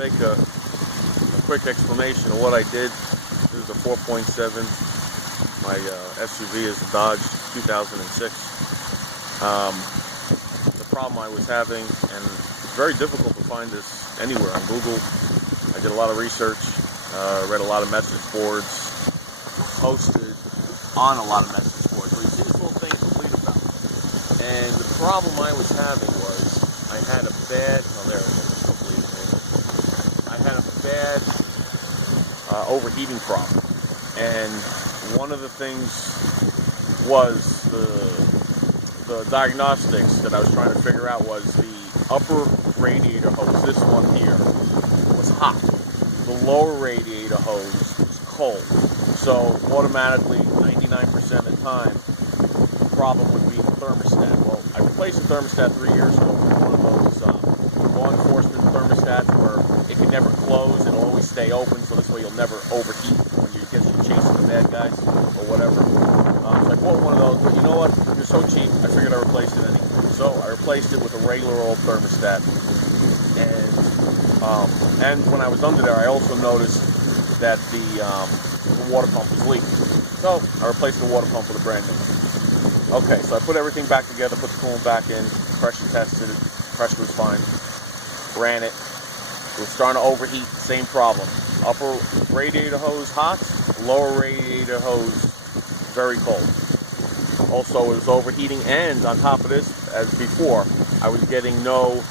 make a quick explanation of what I did. This is a 4.7. My SUV is a Dodge 2006. The problem I was having, and it's very difficult to find this anywhere on Google. I did a lot of research, read a lot of message boards, posted on a lot of message boards. Where you see this little thing to read about. And the problem I was having was I had a bad, I had a bad overheating problem. And one of the things was the diagnostics that I was trying to figure out was the upper radiator hose, this one here, was hot. The lower radiator hose was cold. So automatically, 99% of the time, the problem would be the thermostat. Well, I replaced the thermostat 3 years ago with one of those law enforcement thermostats where it can never close, it'll always stay open, so this way you'll never overheat when you're chasing the bad guys or whatever. So I bought one of those, but you know what? They're so cheap, I figured I'd replace it anyway. So I replaced it with a regular old thermostat. And when I was under there, I also noticed that the water pump was leaking. So I replaced the water pump with a brand new. Okay, so I put everything back together, put the coolant back in, pressure tested it, pressure was fine, ran it. It was starting to overheat, same problem. Upper radiator hose hot, lower radiator hose very cold. Also, it was overheating, and on top of this, as before, I was getting no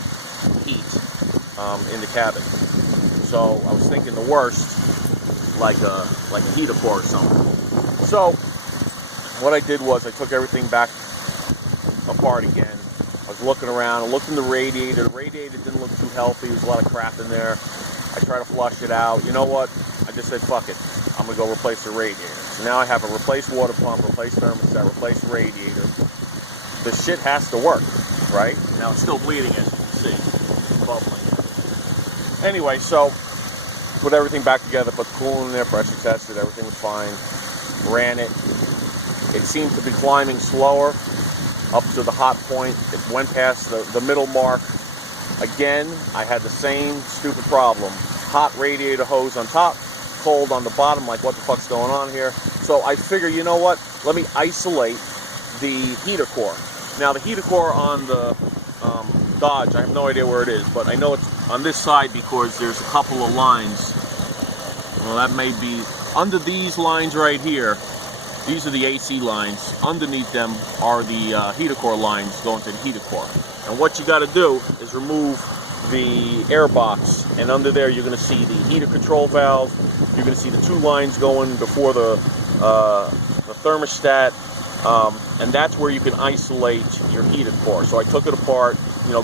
heat in the cabin. So I was thinking the worst, like a heater core or something. So what I did was I took everything back apart again. I was looking around, I looked in the radiator. The radiator didn't look too healthy. There was a lot of crap in there. I tried to flush it out. You know what? I just said, fuck it. I'm going to go replace the radiator. So now I have a replaced water pump, replaced thermostat, replaced radiator. The shit has to work, right? Now it's still bleeding, as you can see. Bubbling. Anyway, so put everything back together, put the coolant in there, pressure tested, everything was fine. Ran it. It seemed to be climbing slower up to the hot point. It went past the middle mark. Again, I had the same stupid problem. Hot radiator hose on top, cold on the bottom, like what the fuck's going on here? So I figure, you know what? Let me isolate the heater core. Now the heater core on the Dodge, I have no idea where it is, but I know it's on this side because there's a couple of lines. Well, that may be under these lines right here. These are the AC lines. Underneath them are the heater core lines going to the heater core. And what you got to do is remove the air box, and under there you're going to see the heater control valve. You're going to see the two lines going before the thermostat, and that's where you can isolate your heater core. So I took it apart,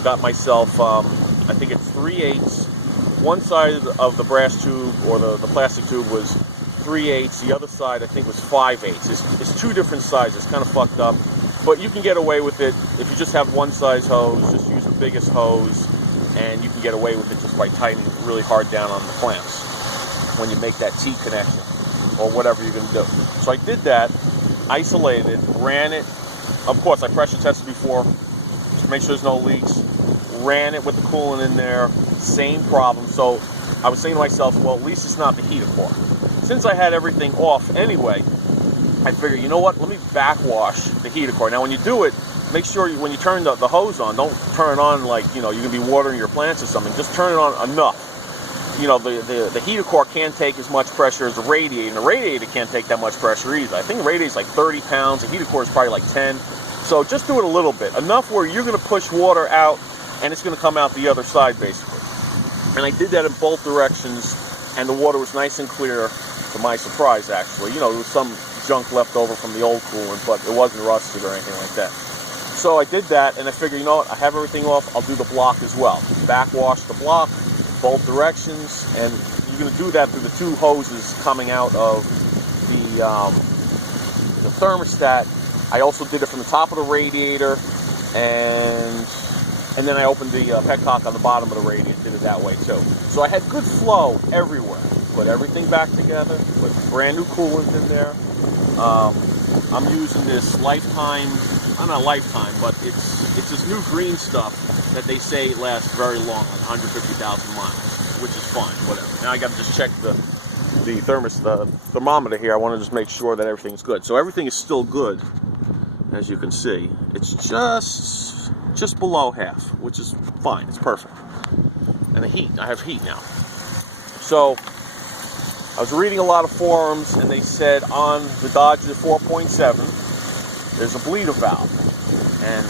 got myself, I think it's 3/8. One side of the brass tube or the plastic tube was 3/8. The other side I think was 5/8. It's two different sizes. It's kind of fucked up, but you can get away with it if you just have one size hose. Just use the biggest hose, and you can get away with it just by tightening really hard down on the clamps when you make that T connection or whatever you're going to do. So I did that, isolated, ran it. Of course, I pressure tested before to make sure there's no leaks. Ran it with the coolant in there, same problem. So I was saying to myself, well, at least it's not the heater core. Since I had everything off anyway, I figured, you know what, let me backwash the heater core. Now when you do it, make sure when you turn the hose on, don't turn it on like, you're going to be watering your plants or something. Just turn it on enough. The heater core can't take as much pressure as the radiator, and the radiator can't take that much pressure either. I think the radiator is like 30 pounds, the heater core is probably like 10. So just do it a little bit, enough where you're going to push water out, and it's going to come out the other side, basically. And I did that in both directions, and the water was nice and clear, to my surprise, actually. There was some junk left over from the old coolant, but it wasn't rusted or anything like that. So I did that, and I figured, you know what, I have everything off, I'll do the block as well. Backwash the block, both directions, and you're going to do that through the two hoses coming out of the thermostat. I also did it from the top of the radiator, and then I opened the petcock on the bottom of the radiator, did it that way too. So I had good flow everywhere. Put everything back together, put brand new coolant in there. I'm using this Lifetime, not Lifetime, but it's this new green stuff that they say lasts very long, like 150,000 miles. which is fine, whatever. Now I got to just check the thermometer here. I want to just make sure that everything's good. So everything is still good, as you can see. It's just below half, which is fine. It's perfect. And the heat, I have heat now. So I was reading a lot of forums, and they said on the Dodge 4.7, there's a bleeder valve. And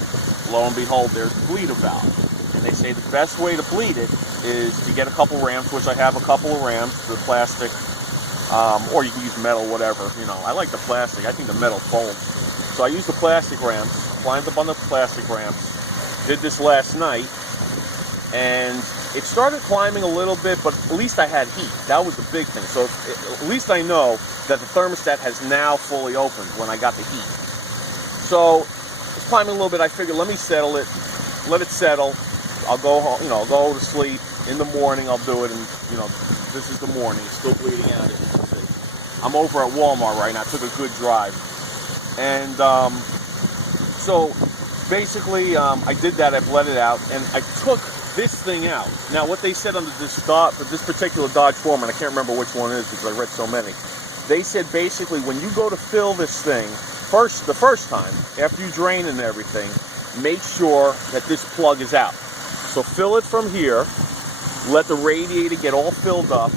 lo and behold, there's a bleeder valve. And they say the best way to bleed it is to get a couple rams, which I have a couple of rams, the plastic, or you can use metal, whatever. You know, I like the plastic. I think the metal folds. So I used the plastic rams, climbed up on the plastic rams, did this last night, and it started climbing a little bit, but at least I had heat. That was the big thing. So at least I know that the thermostat has now fully opened when I got the heat. So it's climbing a little bit. I figured, let me settle it, let it settle. I'll go home, you know, I'll go to sleep. In the morning, I'll do it, and you know, this is the morning. It's still bleeding out, as you can see. I'm over at Walmart right now. I took a good drive, and so basically, I did that. I bled it out, and I took this thing out. Now, what they said under this particular Dodge Foreman, I can't remember which one it is because I read so many. They said basically when you go to fill this thing the first time after you drain and everything, make sure that this plug is out. So fill it from here. Let the radiator get all filled up,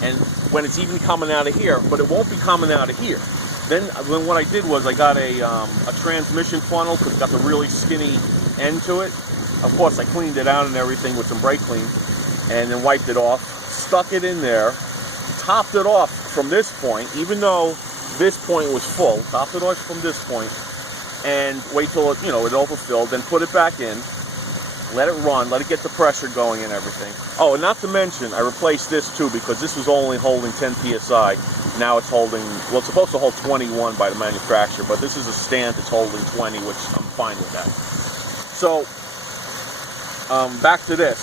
and when it's even coming out of here, but it won't be coming out of here. Then what I did was I got a transmission funnel because it's got the really skinny end to it. Of course, I cleaned it out and everything with some brake clean, and then wiped it off, stuck it in there, topped it off from this point, even though this point was full, topped it off from this point, and wait till it, you know, it overfilled, then put it back in. Let it run, let it get the pressure going and everything. Oh, and not to mention, I replaced this too because this was only holding 10 psi. Now it's holding, well, it's supposed to hold 21 by the manufacturer, but this is a stand that's holding 20, which I'm fine with that. So, back to this.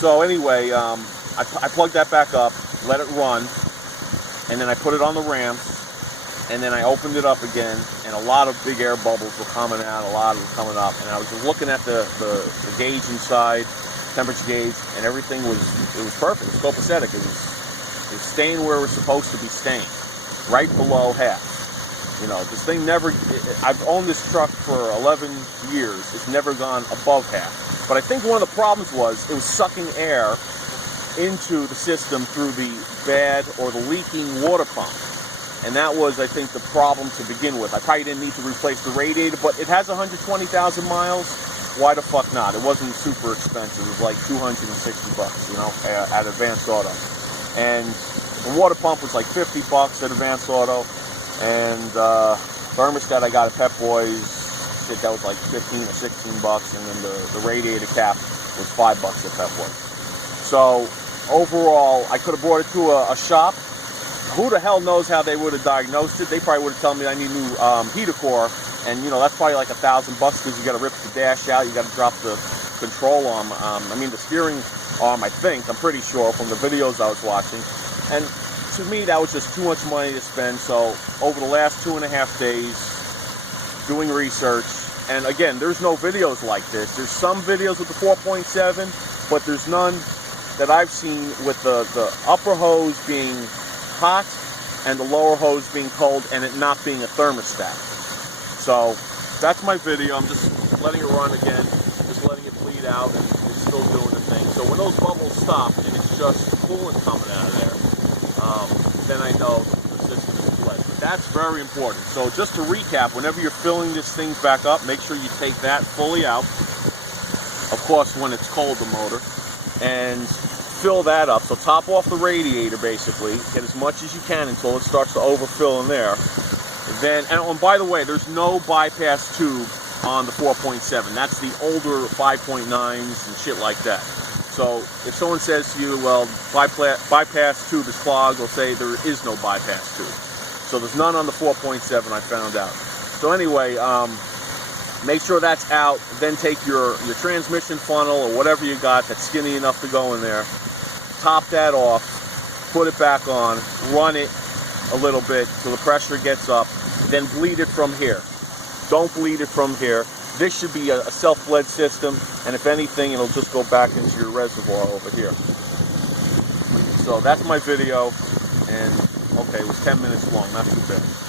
So anyway, I plugged that back up, let it run, and then I put it on the ram, and then I opened it up again, and a lot of big air bubbles were coming out, a lot of them coming up, and I was just looking at the gauge inside, temperature gauge, and everything was perfect. It was copacetic. It was staying where it was supposed to be staying, right below half. You know, this thing never, I've owned this truck for 11 years. It's never gone above half. But I think one of the problems was it was sucking air into the system through the bad or the leaking water pump. And that was, I think, the problem to begin with. I probably didn't need to replace the radiator, but it has 120,000 miles. Why the fuck not? It wasn't super expensive. It was like $260, you know, at Advanced Auto. And the water pump was like $50 at Advanced Auto. And thermostat I got at Pep Boys, I think that was like $15 or $16. And then the radiator cap was $5 at Pep Boys. So overall, I could have brought it to a shop. Who the hell knows how they would have diagnosed it? They probably would have told me I need new heater core, and you know that's probably like $1,000 because you got to rip the dash out, you got to drop the control arm. I mean the steering arm. I'm pretty sure from the videos I was watching, and to me that was just too much money to spend. So over the last 2.5 days, doing research, and again, there's no videos like this. There's some videos with the 4.7, but there's none that I've seen with the upper hose being hot and the lower hose being cold and it not being a thermostat. So that's my video. I'm just letting it run again, just letting it bleed out, and it's still doing the thing. So when those bubbles stop and it's just coolant coming out of there, then I know the system is bled. But that's very important. So just to recap, whenever you're filling this thing back up, make sure you take that fully out. Of course, when it's cold, the motor, and fill that up. So top off the radiator basically, get as much as you can until it starts to overfill in there. Then, and by the way, there's no bypass tube on the 4.7. That's the older 5.9s and shit like that. So if someone says to you, well, bypass tube is clogged, they'll say there is no bypass tube. So there's none on the 4.7, I found out. So anyway, make sure that's out. Then take your transmission funnel or whatever you got that's skinny enough to go in there. Top that off, put it back on, run it a little bit till the pressure gets up, then bleed it from here. Don't bleed it from here. This should be a self-bled system, and if anything, it'll just go back into your reservoir over here. So that's my video, and okay, it was 10 minutes long, not too bad.